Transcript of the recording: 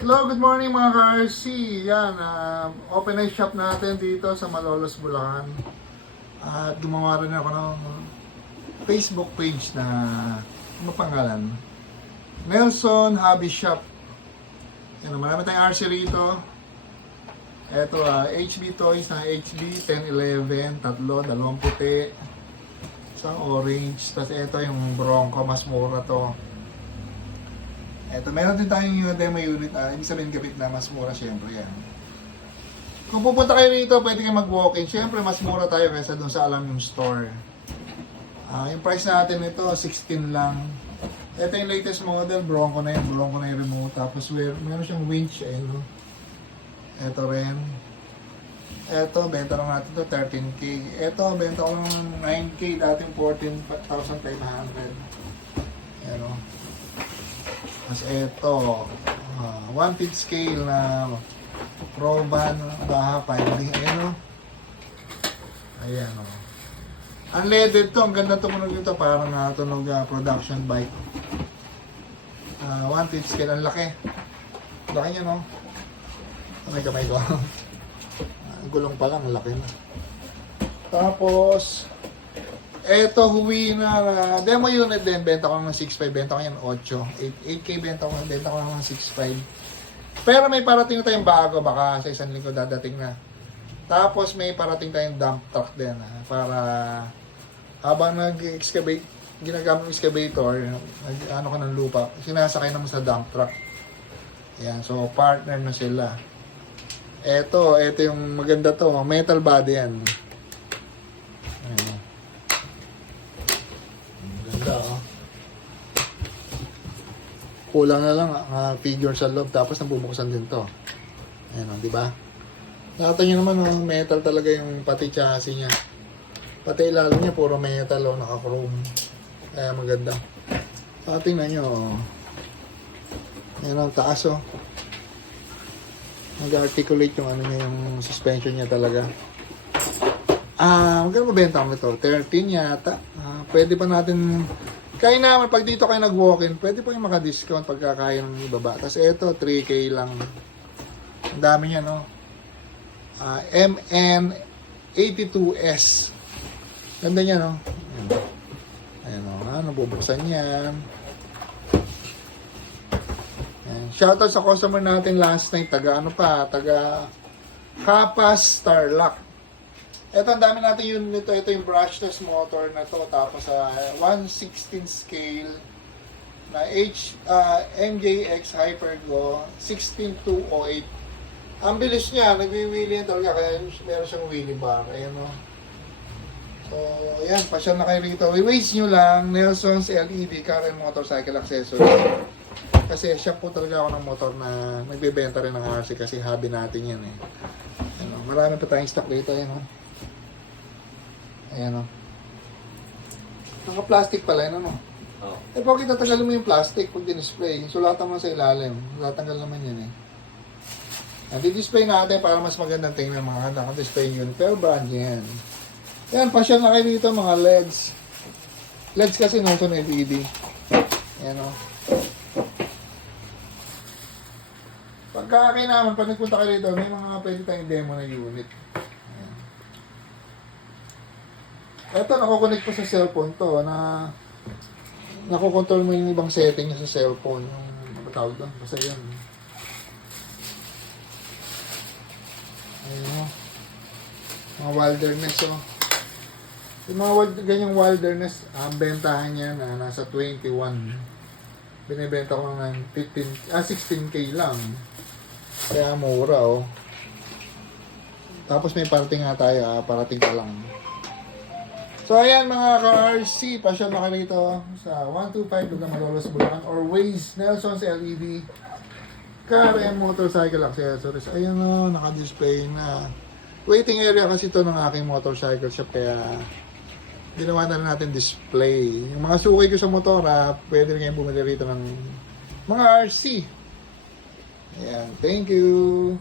Hello, good morning mga ka-RC. Yan, open eye shop natin dito sa Malolos, Bulacan. At gumawa rin ako ng Facebook page na ano pangalan? Nelson Hobby Shop. Yan, marami tayong RC rito. Ito, HB Toys na HB 1011, tatlo, dalawang puti, isang orange. Tapos ito yung Bronco, mas mura to. Eto, meron din tayong demo unit. Ibig sabihin gabit na mas mura syempre yan. Kung pupunta kayo rito, pwede kayo mag-walk-in. Syempre, mas mura tayo kaysa doon sa alam yung store. Yung price natin ito, 16 lang. Ito yung latest model, Bronco na yun. Bronco na yung remote. Tapos meron siyang winch. Ayun, no? Ito rin. Ito, benta lang natin ito, 13K. Ito, benta ko lang 9K. Dating 14,500. Ayan, no? Mas ito, 1/5 scale na Proban Baha 5D. Ayan o. Ayan o. Unleaded to. Ang ganda tumunog dito. Parang tunog production bike. 1/5 scale. Ang laki. Laki niya no. May kamay ko. Gulong pa lang. Ang laki na. Tapos, eto, huwi na demo unit din, benta ko ng 6.5, benta ko yan 8. 8K benta ko ng 6.5. Pero may parating na tayong bago, baka sa isang linggo dadating na. Tapos may parating tayong dump truck din, para habang nag-excavate, ginagamit ng excavator, ano ka ng lupa, sinasakay naman sa dump truck. Yan, so partner na sila. Eto yung maganda to, metal body yan. Ayan. Kulang na lang figure sa loob, tapos nabubuksan din to. Ayan o, di ba? Nakita nyo naman, metal talaga yung pati chassis niya. Pati ilalim niya, puro metal o, naka-chrome. Kaya maganda. Tingnan nyo, ayan ang taas o. Nag-articulate yung ano niya, yung suspension niya talaga. Magkano mabenta ko ito? 13 yata. Pwede pa natin. Kaya naman, pag dito kayo nag-walk-in, pwede po yung maka-discount pagkakaya ng ibaba. Tapos ito, 3K lang. Ang dami niya, no? MN82S. Ganda niya, no? Ayan, no? Nabubuksan yan. Ayan. Shoutout sa customer natin last night. Taga Kapas Starlock. Ito, ang dami natin yun nito. Ito yung brushless motor na to. Tapos 1/16 scale na MJX Hypergo 16208. Ang bilis niya. Nagwi-wheelie yan talaga. Kaya meron siyang wheelie bar. Ayan o. So, ayan. Pasyal na kayo rito. I-waste nyo lang Nelson's LED Car and Motorcycle Accessory. Kasi siya po talaga ako ng motor na nagbebenta rin ng RC kasi hobby natin yan eh. Ayan, marami pa tayong stock dito. Ayan o. Ayan o. Naka-plastic pala yun, ano? Oh. Eh, pag itatanggalin mo yung plastic pag din-display, sulatan mo sa ilalim. Tatanggal naman yan eh. Di-display natin para mas magandang tingnan mga naka-display yun. Pero brand yan. Ayan, pasyal na kayo dito mga LEDs. LEDs kasi Nelson LED. Ayan o. Pagka kayo naman, pag nagpunta kayo dito, may mga pwede tayong demo na unit. Ito, nakukonect po sa cellphone to, na nakokontrol mo yung ibang setting sa cellphone. Yung matawag doon, basta yun. Ayun o. Mga wilderness o. Yung mga ganyang wilderness, ang bentahan niya na nasa 21. Binibenta ko ng 16K lang. Kaya mura o. Tapos may parating nga tayo, parating ka lang. So ayan mga ka-RC, pasyal na kami dito sa 125 Lugang Malolos, Bulacan or Waze Nelson's LED Car and Motorcycle Accessories. Ayan o, naka-display na. Waiting area kasi ito ng aking motorcycle shop kaya ginawa na natin display. Yung mga sukay ko sa motor, pwede rin kayong bumili rito ng mga RC. Ayan, thank you!